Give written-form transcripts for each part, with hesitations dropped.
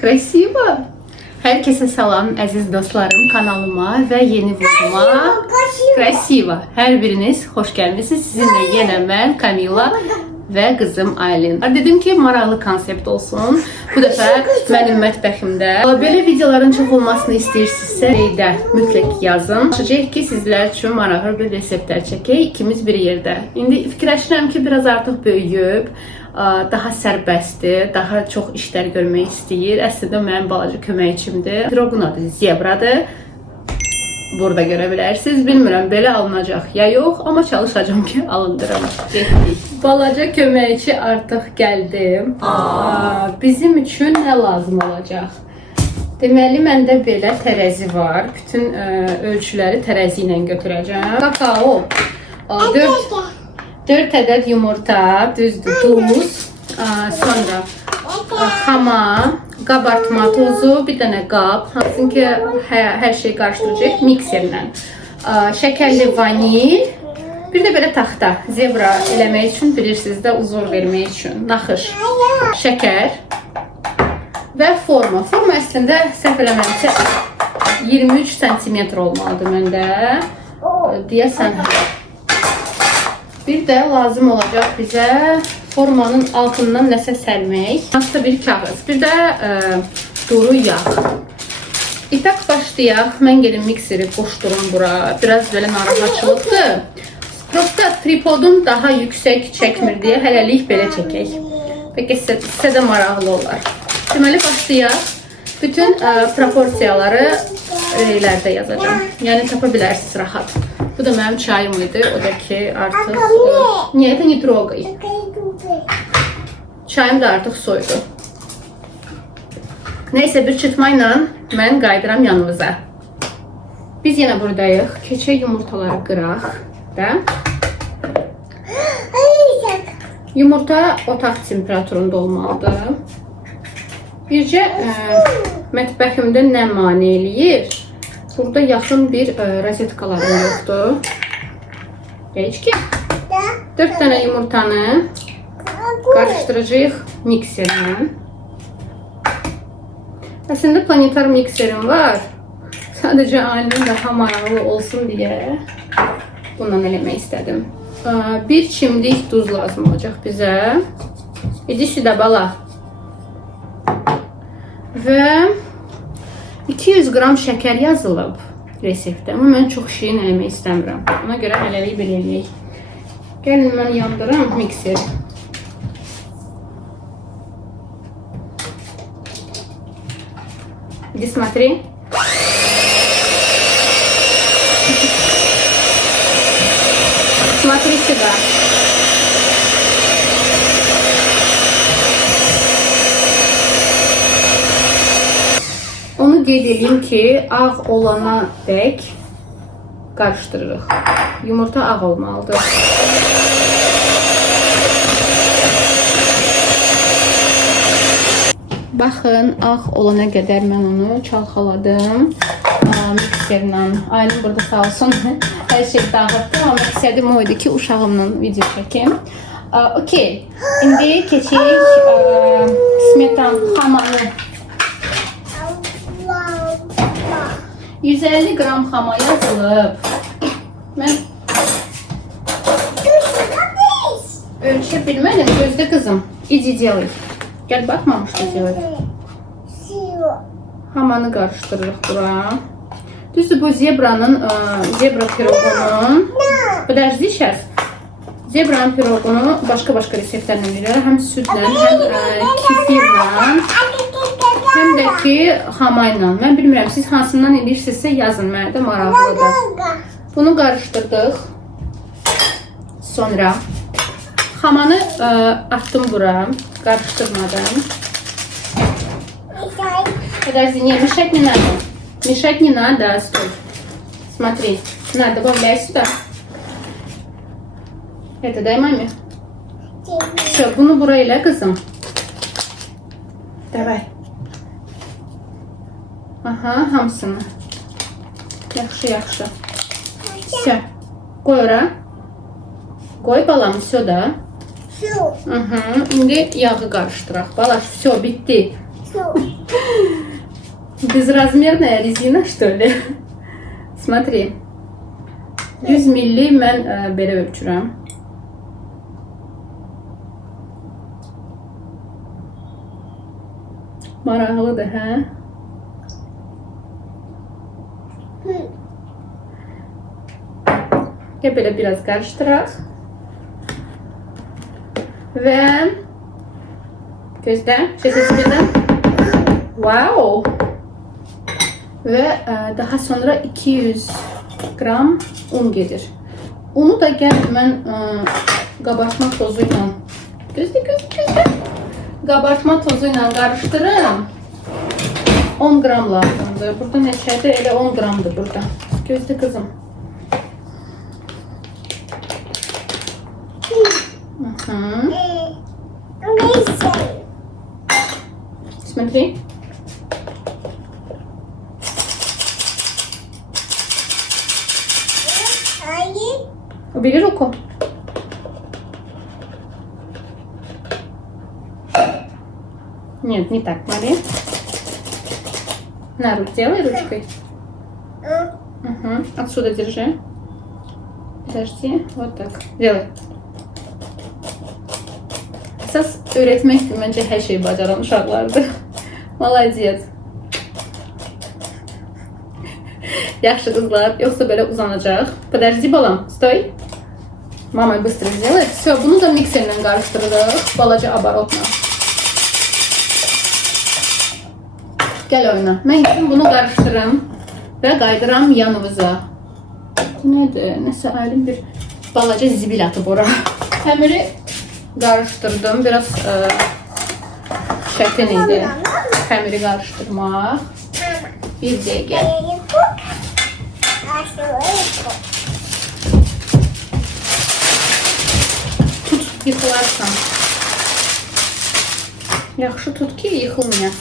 Krasiva. Herkese salam əziz dostlarım kanalıma və yeni vloguma. Krasiva. Hər biriniz xoş gəlmisiniz. Sizinlə yenə mən Kamila və qızım Aylin. Dedim ki, maraqlı konsept olsun. Bu dəfə mənim mətbəximdə. Belə videoların çox olmasını istəyirsinizsə, də mütləq yazın. Başlayacaq ki, sizlər üçün maraqlı bir reseptlər çəkək. İkimiz bir yerdə. İndi fikirləşirəm ki, biraz artıq böyüyüb, daha sərbəstdir, daha çox işlər görmək istəyir. Əslində mənim balaca köməkçimdir. Piroqun adı Zebradır. Burada görə bilərsiniz. Bilmirəm, belə alınacaq ya yox, amma çalışacağım ki, alındırım. Balaca köməkçi artıq gəldi. Bizim üçün nə lazım olacaq? Deməli, məndə belə tərəzi var. Bütün ölçüləri tərəzi ilə götürəcəm. Kakao. 4 ədəd yumurta, düzdür, tuz, sonra xama, qabartma tozu, bir dənə qab, hansın ki, hər şey qarışdıracaq mikserlə. Şəkərli vanil, bir də belə taxta, zebra eləmək üçün, bilirsiniz də, uzor vermək üçün, naxış, şəkər və forma. Forma əslində, səhv eləməksə, 23 cm olmalıdır məndə, deyəsən. Bir də lazım olacaq bizə formanın altından nəsə sərmək. Hansısa bir kağız. Bir də duru yağ. İtaq başlayaq. Mən gedim mikseri qoşdurum bura. Biraz belə narahatçılıqdır. Prosta tripodum daha yüksək çəkmir deyə hələlik belə çəkək. Bəlkə sizə də maraqlı olar. Deməli başlayaq. Bütün proporsiyaları rəylərdə yazacağım. Yəni tapa bilərsiniz rahat. Bu da mənim çayım idi. O da ki artıq... Niyə? Это не трогай. Çayım da artıq soydu. Neyse, bir çıtmayla mən qaydıram yanımıza. Biz yenə buradayıq. Keçək yumurtaları qıraq. Yumurta otaq temperaturunda olmalıdır. Bircə mətbəximdə nə mane eləyir? Burada yaxın bir rozetkalarım yoxdur. Deyək ki, 4 dənə yumurtanı qarışdıracağıq mikserlə. Əslində planetar mikserim var. Sadəcə Aylin daha maraqlı olsun deyə bundan eləmək istədim. Bir çimdik duz lazım olacaq bizə. İdi südə bala. Və 200 qram şəkər yazılıb reseptdə. Amma mən çox şirin eləmək istəmirəm. Ona görə hələlik belə eləyək. Gəlin, mən yandıram mikseri. İdi смотри. Смотри сюда. Onu qeyd edeyim ki, ağ olana dək qarışdırırıq. Yumurta ağ olmalıdır. Baxın, ağ olana qədər mən onu çalxaladım. Mikserlə. Aylin burada sağ olsun. Hər şey dağıtdım. Amma istədim o idi ki, uşağımla video çəkim. Okey. İndi keçək smetan xamanı. 150 qram xama yazılıb. Mən ölçə bilmədim. Gözdə qızım. İdi delay. Gəl, baxmamışdı delay. Xamanı qarışdırırıq bura. Düzdür, bu zebra piroqunun. Подожди, сейчас. Zebranın piroqunu başqa-başqa reseptlərlə verirəm. Həm südlə, həm kefirlə. Həm də ki, xama ilə. Mən bilmirəm, siz hansından edirsinizsə yazın, mənə də maraqlıdır. Bunu qarışdırdıq. Sonra xamanı atdım bura, qarışdırmadım. Подожди, не, мешать не надо. Мешать не надо, стой. Смотри, на, добавляй сюда. Это дай маме. Все, bunu burayla kızım. Давай. Aha, hamısını. Yaxşı. Все. Qoy ora. Qoy balam, все da. İndi yağı qarışdıraq. Balaş, все, bitti. Безразмерная резина, что ли? Смотри. 100 milli mən belə ölçürəm. Maraqlıdır, hə? Gəl belə biraz qarışdıraq. Və gözlə, səsindən. Wow! Və daha sonra 200 gram un gedir. Unu da gəl mən qabartma tozu ilə gözlə. Qabartma tozu ilə qarışdırım. 10 gram lazımdır. Burada neçədir? Elə 10 gramdır burada. Gözlə qızım. Смотри. Убери руку. Нет, не так, смотри. На, делай ручкой. Угу. Отсюда держи. Подожди, вот так. Делай. Əsas öyrətmək üçün məncə hər şeyi bacaran uşaqlardır. Молодец. Yaxşı qızlar, yoxsa belə uzanacaq. Подожди, balam, sтой. Mama bыстро сделает. Все, bunu da mikserlə qarışdırırıq. Balaca abarotla. Gəl oyna. Mən üçün bunu qarışdırım və qaydıram yanımıza. Bu nədir? Nəsə ayrım bir balaca zibil atıb ora. Həmiri qarışdırdım. Biraz çətin idi. Həmiri qarışdırmaq. Bir dəqiqə. Tut, yıxılarsan. Yaxşı tut ki, yıxılmayasın.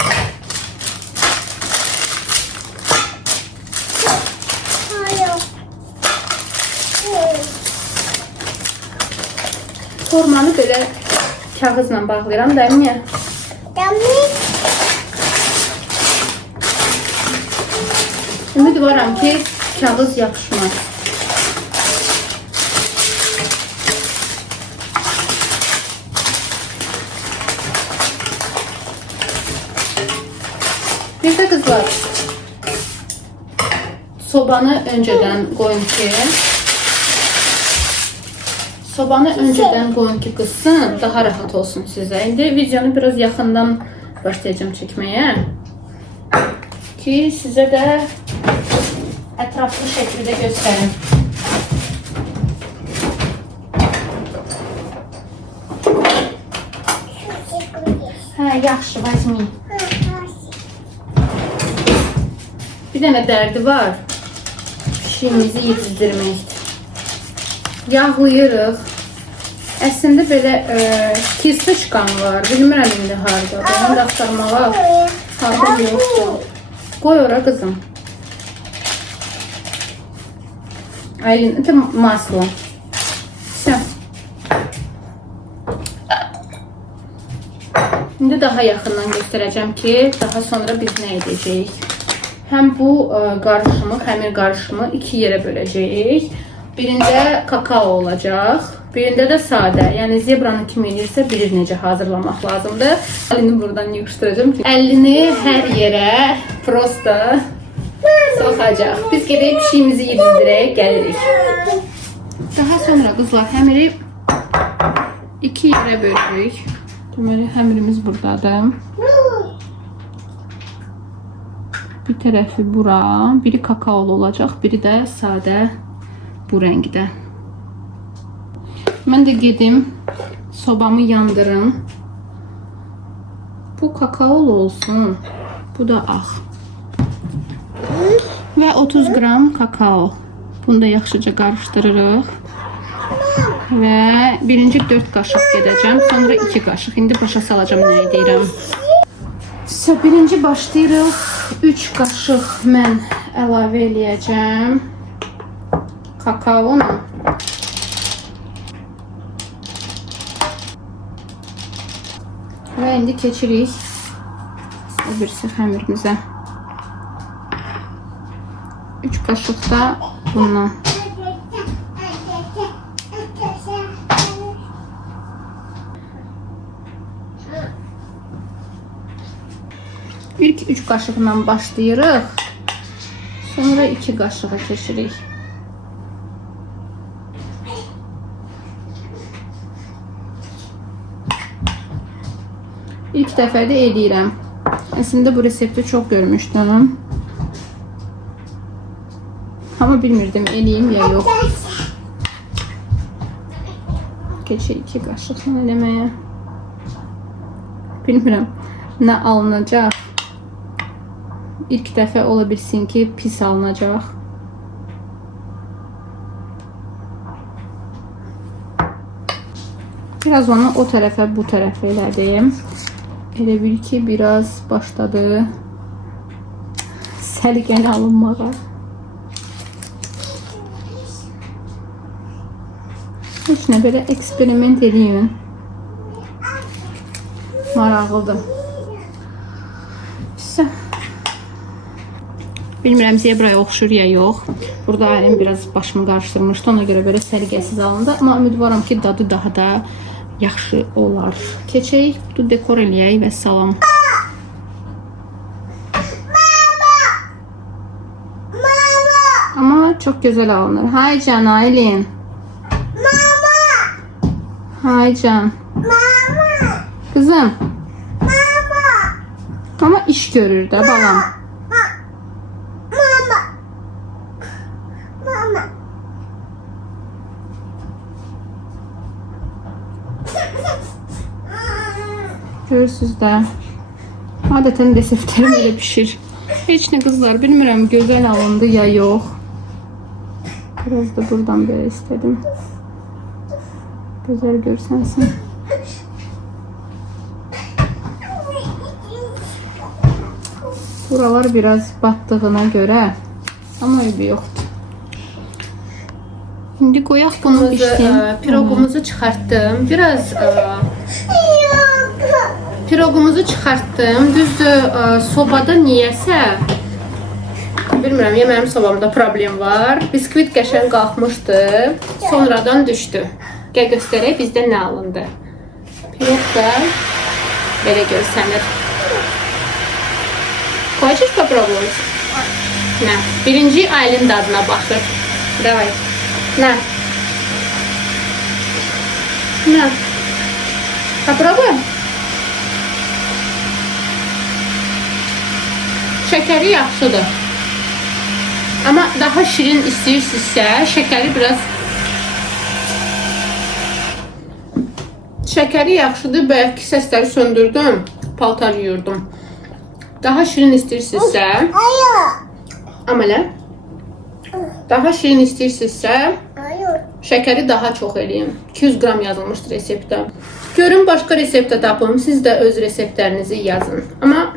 Formanı belə kağızla bağlayıram, dəmiyə. Ümid varam ki, kağız yapışmaz. Bir də qızlar, sobanı öncədən qoyun ki, qızsın, daha rahat olsun sizə. İndi videonu biraz yaxından başlayacağım çəkməyə ki, sizə də ətraflı şəkildə göstərim. Hə, yaxşı, vazmi. Bir dənə dərdi var. Pişiyimizi yedizdirmək. Yağlayırıq. Əslində belə kistочкam var. Bilmirəm indi harada. Onu da axtarmağa halım yoxdur. Qoy ora qızım. Aylin, это масло. Все. İndi daha yaxından göstərəcəm ki, daha sonra biz nə edəcəyik. Həm bu qarışımı, xəmir qarışımı 2 yerə böləcəyik. Birində kakao olacaq, birində də sadə. Yəni zebranın kim edirsə bilir necə hazırlamaq lazımdır. Əlini buradan yığışdıracağım ki, əlini hər yerə prosta soxacaq. Biz gedək pişiyimizi yedizdirək, gəlirik. Daha sonra qızlar həmiri 2 yerə bölürük. Deməli həmirimiz buradadır. Bir tərəfi bura, biri kakaolu olacaq, biri də sadə bu rəngdə. Mən də gedim sobamı yandırım. Bu kakaolu olsun. Bu da ağ. Və 30 gram kakao. Bunu da yaxşıca qarışdırırıq. Və birinci 4 qaşıq gedəcəm. Sonra 2 qaşıq. İndi başa salacağım nə edirəm. Birinci başlayırıq. 3 qaşıq mən əlavə eləyəcəm. Kakaonu. Və indi keçirik O birisi xəmirimizə. 3 qaşıq da bundan. İlk 3 qaşıqla başlayırıq. Sonra 2 qaşığa keçirik. İlk dəfə də eləyirəm. Əslində bu resepti çox görmüşdüm. Amma bilmirdim eləyim ya yox. Keçək 2 qaşıqla eləməyə. Bilmirəm nə alınacaq. İlk dəfə ola bilsin ki pis alınacaq. Biraz onu o tərəfə bu tərəfə elədim. Elə bil ki biraz başladı səliqəni alınmağa. Heç nə, belə eksperiment edin. Maraqlıdır. Bilmirəm zebraya oxşur ya yox. Burada ailim biraz başımı qarışdırmışdı. Ona görə belə səliqəsiz alındı. Amma ümidvaram ki dadı daha da yaxşı olar. Keçək, bu dekor eləyək və salam. Amma çox gözəl alınır. Hay can Aylin. Hay can. Kızım. Ama iş görür də balam. Görürsünüz də. Adətən reseptlərim elə pişir. Heç nə qızlar, bilmirəm gözəl alındı ya yox. Biraz da buradan belə istedim. Gözəl görsənsin. Buralar biraz batdığına görə. Amma eybi yoxdur. İndi qoyaq bunu pişdim. Piroqumuzu çıxartdım. Biraz piroqumuzu çıxartdım. Düzdür, sobada niyəsə bilmirəm, ya mənim sobamda problem var. Biskvit qəşəng qalxmışdı. Sonradan düşdü. Gəl göstərək bizdə nə alındı. Piroq da belə görsənir. Хочешь попробовать? На. Birinci Aylin dadına baxır. Давай. На. На. Попробуем? Şəkəri yaxşıdır. Amma daha şirin istəyirsinizsə, şəkəri biraz şəkəri yaxşıdır. Bəlkə səsləri söndürdüm. Paltar yuyurdum. Daha şirin istəyirsinizsə, amma elə daha şirin istəyirsinizsə, şəkəri daha çox eləyin. 200 qram yazılmışdır reseptdə. Görün başqa reseptə tapın. Siz də öz reseptlərinizi yazın. Amma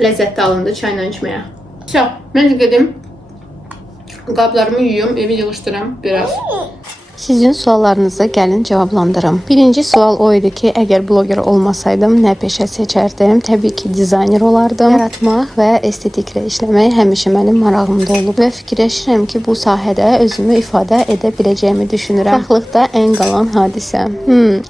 ləzzətli alındı çayla içməyə. Mən gedim. Qablarımı yuyum, evi yığışdıram biraz. Sizin suallarınızı gəlin cavablandırım. Birinci sual o idi ki, əgər bloger olmasaydım nə peşə seçərdim? Təbii ki, dizayner olardım. Yaratmaq və estetiklə işləmək həmişə mənim marağımda olub və fikirləşirəm ki, bu sahədə özümü ifadə edə biləcəyimi düşünürəm. Uşaqlıqda ən qalan hadisə.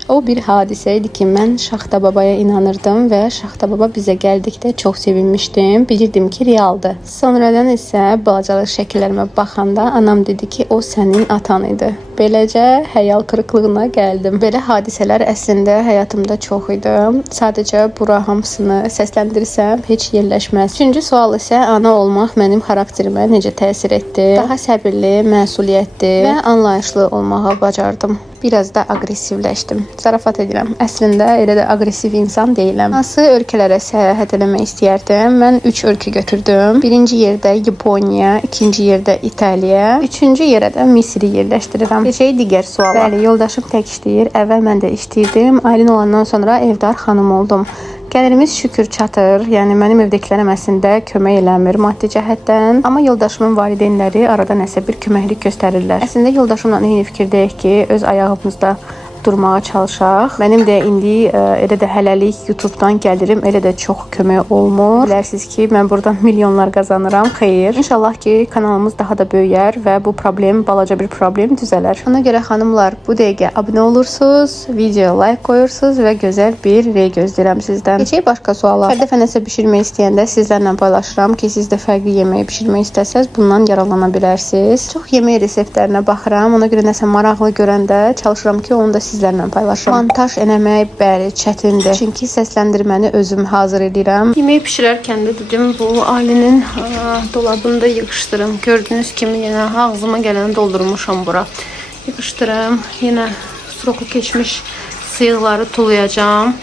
O bir hadisə idi ki, mən Şaxta Babaya inanırdım və Şaxta Baba bizə gəldikdə çox sevinmişdim. Bilirdim ki, realdır. Sonradan isə balacalıq şəkillərimə baxanda anam dedi ki, o sənin atan idi. Beləcə həyal qırıqlığına gəldim. Belə hadisələr əslində həyatımda çox idi. Sadəcə bura hamısını səsləndirsəm heç yerləşməz. Üçüncü sual isə ana olmaq mənim xarakterimə necə təsir etdi? Daha səbirli, məsuliyyətli və anlayışlı olmağı bacardım. Biraz da aqressivləşdim. Zarafat edirəm. Əslində elə də aqressiv insan deyiləm. Hansı ölkələrə səyahət etmək istəyərdim? Mən 3 ölkə götürdüm. Birinci yerdə Yaponiya, ikinci yerdə İtaliya, üçüncü yerə də Misri yerləşdirirəm. Keçək digər suala. Bəli, yoldaşım tək işləyir. Əvvəl mən də işləyirdim. Aylin olandan sonra evdar xanım oldum. Gəlirimiz şükür çatır. Yəni mənim evdəkilərim əslində kömək eləmir maddi cəhətdən, amma yoldaşımın valideynləri arada nəsə bir köməklik göstərirlər. Əslində yoldaşımla eyni fikirdəyik ki, öz ayağımızda durmağa çalışaq. Mənim də indi elə də hələlik YouTube-dan gəlirim elə də çox kömək olmur. Bilərsiniz ki, mən buradan milyonlar qazanıram. Xeyr. İnşallah ki, kanalımız daha da böyüyər və bu problem, balaca bir problem düzələr. Ona görə xanımlar, bu dəqiqə abunə olursunuz, videoya like qoyursunuz və gözəl bir rey gözləyirəm sizdən. Keçək başqa suala. Hər dəfə nəsə bişirmək istəyəndə sizlərlə paylaşıram ki, siz də fərqli yemək bişirmək istəsəz bundan yararlana bilərsiniz. Çox yemək reseptlərinə baxıram. Ona görə nəsə maraqlı görəndə çalışıram ki, onu da sizlərlə paylaşım. Montaj eləmək bəli çətindir. Çünki səsləndirməni özüm hazır edirəm. Yemək bişirərkən də dedim bu ailənin dolabını da yığışdırım. Gördüyünüz kimi yenə ağzıma gələni doldurmuşam bura. Yığışdırım. Yenə sroku keçmiş sıyıqları tulayacağım.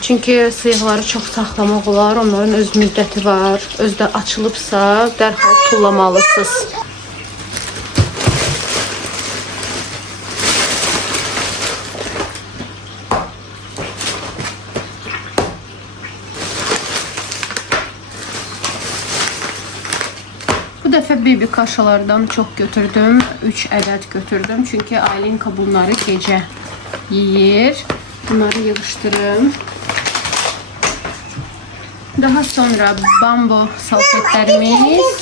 Çünki sıyıqları çox saxlamaq olar. Onların öz müddəti var. Özdə açılıbsa dərhal tullamalısınız. Bu dəfə baby kaşalardan çox götürdüm. 3 ədəd götürdüm. Çünki Aylinka bunları gecə yeyir. Bunları yığışdırım. Daha sonra bambu salfetlərimiz.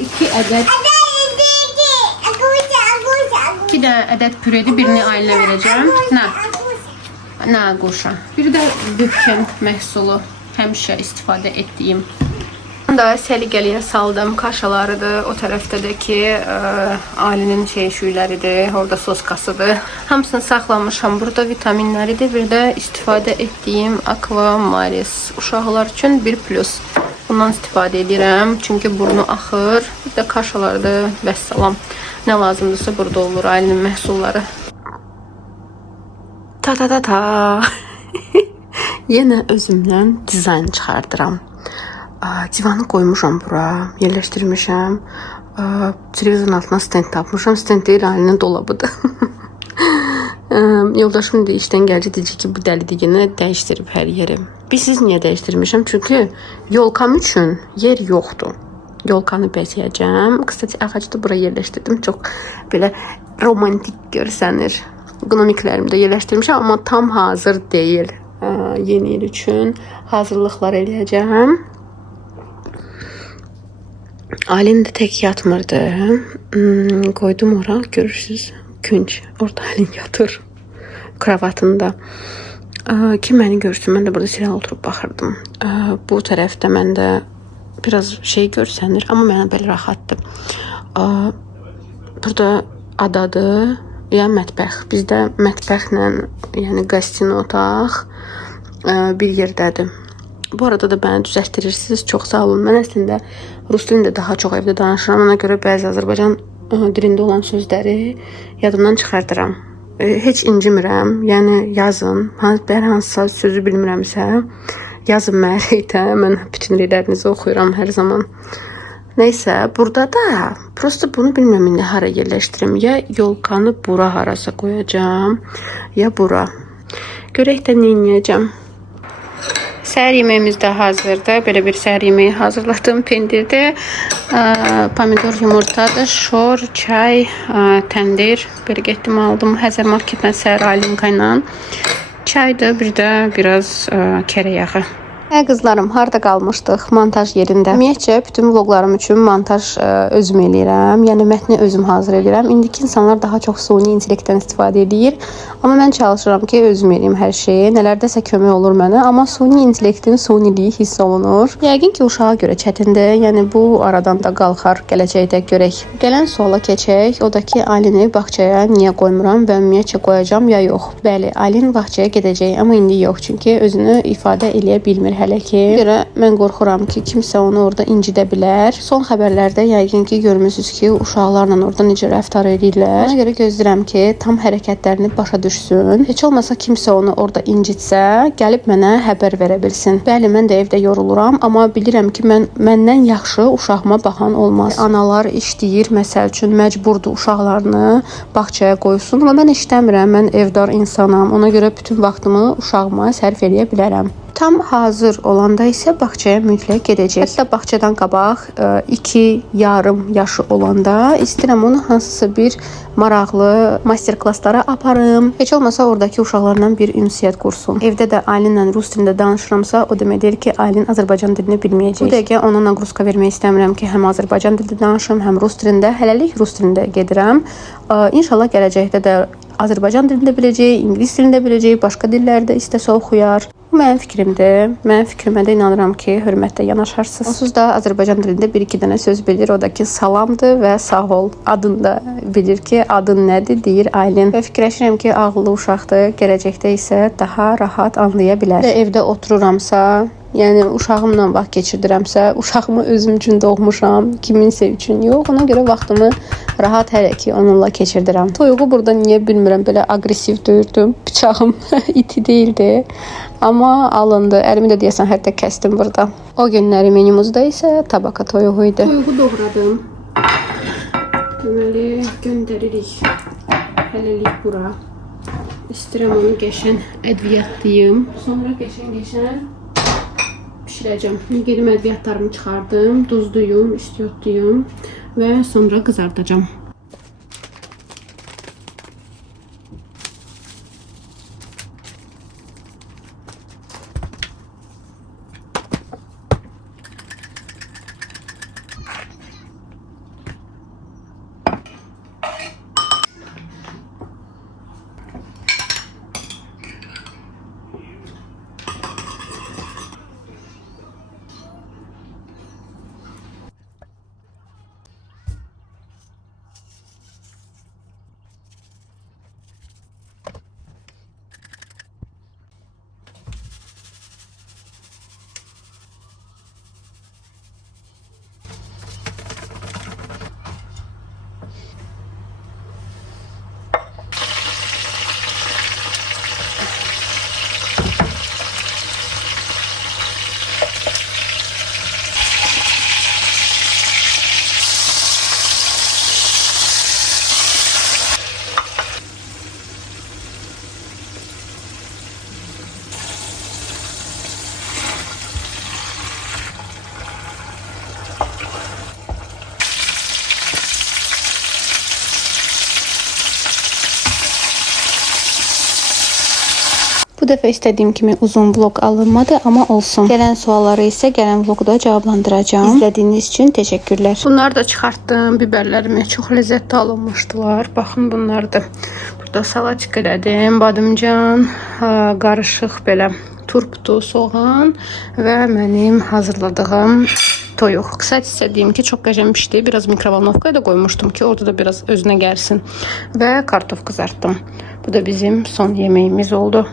2 ədəd. 2 də ədəd püredi. Birini Aylinə verəcəm. Nə qoşa. Bir də bübken məhsulu. Həmişə istifadə etdiyim. Da səliqəliyə saldım kaşalarıdır. O tərəfdəki ailənin şüyləridir. Orada soskasıdır. Hamısını saxlamışam. Burada vitaminləridir. Bir də istifadə etdiyim Aqua Maris. Uşaqlar üçün bir plus. Bundan istifadə edirəm. Çünki burnu axır. Bir də kaşalardır. Vəssalam. Nə lazımdırsa burada olur ailənin məhsulları. Ta. Yenə özümdən dizayn çıxardıram. Divanı qoymuşam bura, yerləşdirmişəm. Televizorun altına stend tapmışam. Stend deyil, ailənin dolabıdır. Yoldaşım indi işdən gəldi, deyəcək ki, bu dəlidigini dəyişdirib hər yeri. Siz niyə dəyişdirmişəm? Çünki yolkam üçün yer yoxdur. Yolkanı bəzəyəcəm. Qısaca ağacı da bura yerləşdirdim. Çox belə romantik görsənir. Qnomiklərimi də yerləşdirmişəm, amma tam hazır deyil. Yeni il üçün hazırlıqlar eləyəcəm. Aylin də tək yatmırdı. Qoydum ora, görürsünüz. Künc. Orada Aylin yatır. Kravatında. Kim məni görsün? Mən də burada serial oturub baxırdım. Bu tərəfdə məndə biraz şey görsənir. Amma mənə belə rahatdır. Burada adadır. Yəni mətbəx. Bizdə mətbəxlə, yəni qastin otaq bir yerdədir. Bu arada da bəni düzəltdirirsiniz. Çox sağ olun. Mən əslində rus dilində daha çox evdə danışıram. Ona görə bəzi Azərbaycan dilində olan sözləri yadımdan çıxardıram. Heç incimirəm. Yəni yazın. Hər hansısa sözü bilmirəmsə yazın mənə reytə. Mən bütün reylərinizi oxuyuram hər zaman. Neysə, burada da prosta bunu bilmirəm indi hara yerləşdirim. Ya yolkanı bura harasa qoyacağam, ya bura. Görək də nə edəcəm. Səhər yeməyimiz də hazırdır. Belə bir səhər yeməyi hazırladım. Pendirdə pomidor yumurtadır, şor, çay, təndir. Belə getdim aldım. Həzər marketdən səhər Aylinka ilə. Çaydır, bir də biraz kərə yağı. Qızlarım, harda qalmışdıq? Montaj yerində. Ümumiyyətcə, bütün vloglarım üçün montaj özüm eləyirəm. Yəni, mətni özüm hazır edirəm. İndiki insanlar daha çox suni intellektdən istifadə edir. Amma mən çalışıram ki, özüm eləyim hər şeyi. Nələrdəsə kömək olur mənə. Amma suni intellektin suniliyi hiss olunur. Yəqin ki, uşağa görə çətindir. Yəni, bu aradan da qalxar, gələcəkdə görək. Gələn suala keçək. O da ki, Aylini bağçaya niyə qoymuram və ümumiyyətcə qoyacam ya yox? Bəli, Aylin bağçaya gedəcək, amma indi yox. Çünki özünü ifadə eləyə bilmir hələ ki. Görə mən qorxuram ki, kimsə onu orada incidə bilər. Son xəbərlərdə yəqin ki, görmüsünüz ki, uşaqlarla orada necə rəftar edirlər. Ona görə gözləyirəm ki, tam hərəkətlərini başa düşsün. Heç olmasa kimsə onu orada incitsə, gəlib mənə xəbər verə bilsin. Bəli, mən də evdə yoruluram, amma bilirəm ki, məndən yaxşı uşağıma baxan olmaz. Analar işləyir, məsəl üçün məcburdur uşaqlarını bağçaya qoysun. Amma mən işləmirəm, mən evdar insanam. Ona görə bütün vaxtımı uşağıma sərf eləyə bilərəm. Tam hazır olanda isə bağçaya mütləq gedəcək. Hətta bağçadan qabaq 2 yarım yaşı olanda istəyirəm onu hansısa bir maraqlı master-klasslara aparım. Heç olmasa oradakı uşaqlarla bir ünsiyyət qursun. Evdə də Aylinlə rus dilində danışıramsa, o deməkdir ki, Aylin Azərbaycan dilini bilməyəcək. Bu dəqiqə ona naqruska vermək istəmirəm ki, həm Azərbaycan dilində danışım, həm rus dilində. Hələlik rus dilində gedirəm. İnşallah gələcəkdə də Azərbaycan dilində biləcək, ingilis dilində biləcək, başqa dillərdə istəsə oxuyar. Bu mənim fikrimdir. Mənim fikrimə də inanıram ki, hörmətlə yanaşarsınız. Onsuz da Azərbaycan dilində 1-2 dənə söz bilir. O da ki, salamdır və sağ ol. Adını da bilir ki, adın nədir, deyir Aylin. Və fikirləşirəm ki, ağıllı uşaqdır. Gələcəkdə isə daha rahat anlaya bilər. Və evdə otururamsa, yəni uşağımla vaxt keçirdirəmsə, uşağımı özüm üçün doğmuşam, kiminsə üçün yox. Ona görə vaxtımı rahat hələ ki onunla keçirdirəm. Toyuğu burada niyə bilmirəm, belə aqressiv döyürdüm. Bıçağım iti değildi. Amma alındı. Əlimi də deyəsən hətta kəsdim burada. O günləri menümüzdə isə tabaka toyuğu idi. Toyuğu doğradım. Deməli, göndəririk. Hələlik bura. İstəyirəm onu qəşən ədviyyatlayım. Sonra qəşən pişirəcəm. Gedim ədviyyatlarımı çıxardım, duzluyum, istiyotduyum və sonra qızardacağım. Bu dəfə istədiyim kimi uzun vlog alınmadı, amma olsun. Gələn sualları isə gələn vlogda cavablandıracağım. İzlədiyiniz üçün təşəkkürlər. Bunları da çıxartdım. Biberlərimi çox ləzzətli alınmışdılar. Baxın bunlardır. Burada salatik elədim. Badımcan, qarışıq belə turpdu, soğan və mənim hazırladığım toyuq. Qısat istədiyim ki, çox qəşəng pişdi. Biraz mikrovalnovkaya da qoymuşdum ki, orada da biraz özünə gəlsin. Və kartof qızartdım. Bu da bizim son yeməyimiz oldu.